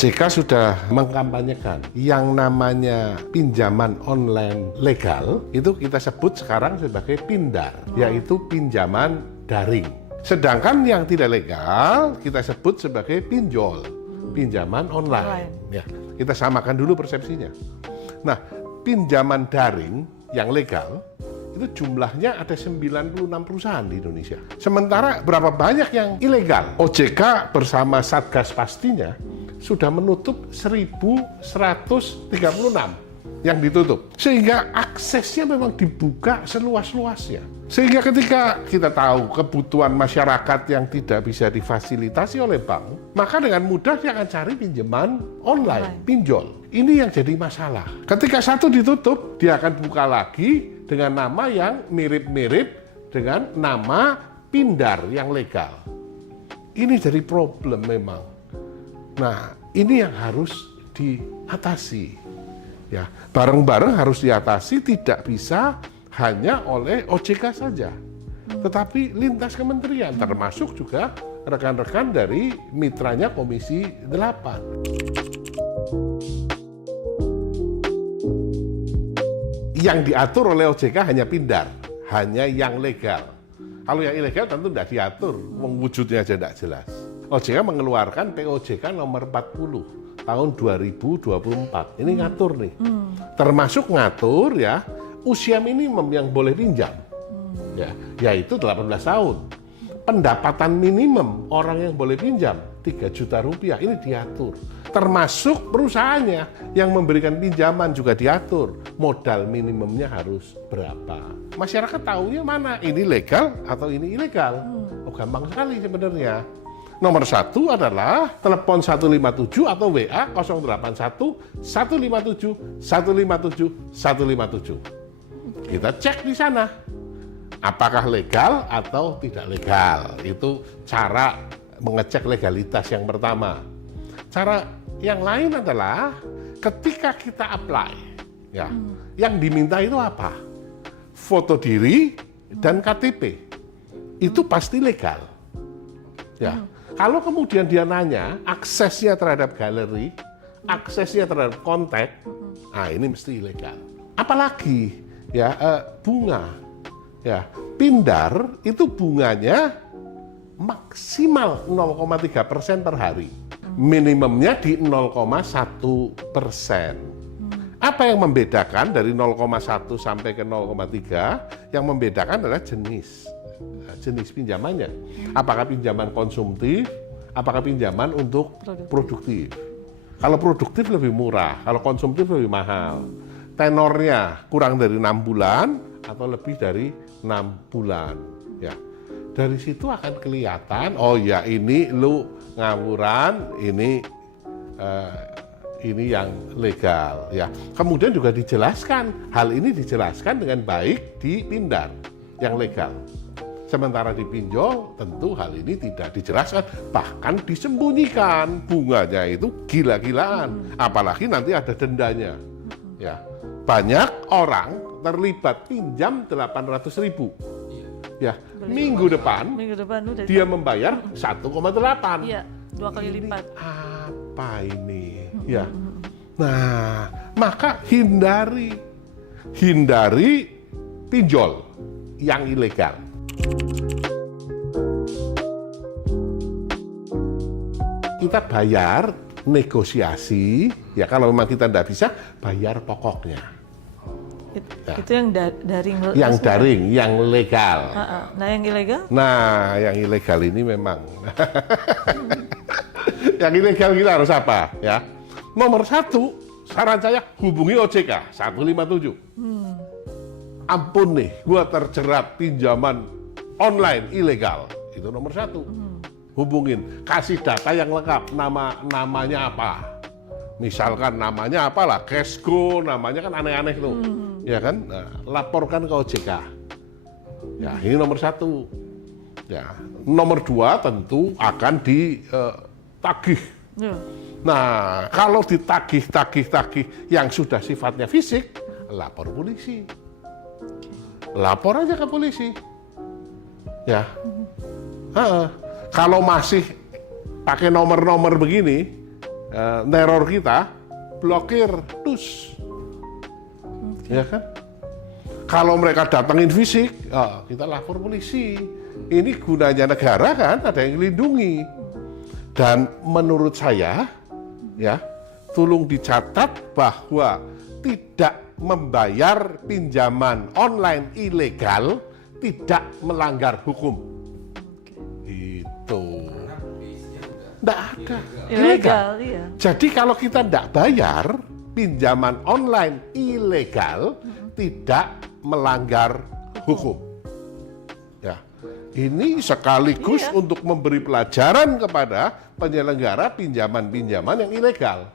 OJK sudah mengkampanyekan yang namanya pinjaman online legal, itu kita sebut sekarang sebagai pindar, yaitu pinjaman daring. Sedangkan yang tidak legal kita sebut sebagai pinjol, pinjaman online. Ya, kita samakan dulu persepsinya. Nah, pinjaman daring yang legal itu jumlahnya ada 96 perusahaan di Indonesia. Sementara berapa banyak yang ilegal? OJK bersama Satgas pastinya sudah menutup 1.136 yang ditutup. Sehingga aksesnya memang dibuka seluas-luasnya. Sehingga ketika kita tahu kebutuhan masyarakat yang tidak bisa difasilitasi oleh bank, maka dengan mudah dia akan cari pinjaman online, pinjol. Ini yang jadi masalah. Ketika satu ditutup, dia akan buka lagi dengan nama yang mirip-mirip dengan nama pindar yang legal. Ini jadi problem memang. Nah, ini yang harus diatasi. Ya, bareng-bareng harus diatasi, tidak bisa hanya oleh OJK saja. Tetapi lintas kementerian, termasuk juga rekan-rekan dari mitranya Komisi 8. Yang diatur oleh OJK hanya pindar, hanya yang legal. Kalau yang ilegal tentu tidak diatur, wujudnya aja tidak jelas. OJK mengeluarkan POJK nomor 40 tahun 2024. Ini ngatur nih. Termasuk ngatur ya usia minimum yang boleh pinjam. Ya, yaitu 18 tahun. Pendapatan minimum orang yang boleh pinjam 3 juta rupiah ini diatur. Termasuk perusahaannya yang memberikan pinjaman juga diatur. Modal minimumnya harus berapa. Masyarakat tahunya mana? Ini legal atau ini ilegal? Oh, gampang sekali sebenarnya. Nomor 1 adalah telepon 157 atau WA 081 157 157 157. Kita cek di sana. Apakah legal atau tidak legal? Itu cara mengecek legalitas yang pertama. Cara yang lain adalah ketika kita apply, ya, yang diminta itu apa? Foto diri dan KTP. Itu pasti legal. Ya. Kalau kemudian dia nanya aksesnya terhadap galeri, aksesnya terhadap kontak, nah ini mesti ilegal. Apalagi ya bunga, ya pindar itu bunganya maksimal 0,3% per hari, minimumnya di 0,1%. Apa yang membedakan dari 0,1 sampai ke 0,3? Yang membedakan adalah jenis pinjamannya. Apakah pinjaman konsumtif, apakah pinjaman untuk produktif. Kalau produktif lebih murah, kalau konsumtif lebih mahal. Tenornya kurang dari 6 bulan atau lebih dari 6 bulan. Ya. Dari situ akan kelihatan, oh ya ini lu ngawuran, ini yang legal. Ya. Kemudian juga dijelaskan, hal ini dijelaskan dengan baik di pindar yang legal. Sementara di pinjol tentu hal ini tidak dijelaskan, bahkan disembunyikan. Bunganya itu gila-gilaan, apalagi nanti ada dendanya. Ya, banyak orang terlibat pinjam 800.000. Ya, minggu depan udah dia membayar 1,8. Iya, 2 kali lipat. Apa ini? Ya. Nah, maka hindari pinjol yang ilegal. Kita bayar negosiasi, ya kalau memang kita tidak bisa, bayar pokoknya. Itu yang daring. Yang daring, yang legal. Nah, yang ilegal? Nah, yang ilegal ini memang. Yang ilegal kita harus apa? Ya, nomor 1, saran saya hubungi OJK 157. Ampun nih, gua terjerat pinjaman online ilegal. Itu nomor 1. Hubungin, kasih data yang lengkap, namanya apa. Misalkan namanya apalah, Cashgo, namanya kan aneh-aneh tuh. Ya kan? Nah, laporkan ke OJK. Ya, ini nomor 1. Ya, nomor 2 tentu akan ditagih. Ya. Nah, kalau ditagih yang sudah sifatnya fisik, lapor polisi. Lapor aja ke polisi. Ya. Kalau masih pakai nomor-nomor begini, neror kita, blokir, dus. Ya kan? Kalau mereka datangin fisik, kita lapor polisi. Ini gunanya negara kan, ada yang melindungi. Dan menurut saya, ya, tolong dicatat bahwa tidak membayar pinjaman online ilegal tidak melanggar hukum. Itu. Tidak ada. Ilegal, iya. Jadi kalau kita tidak bayar pinjaman online ilegal tidak melanggar hukum. Ya, ini sekaligus untuk memberi pelajaran kepada penyelenggara pinjaman-pinjaman yang ilegal.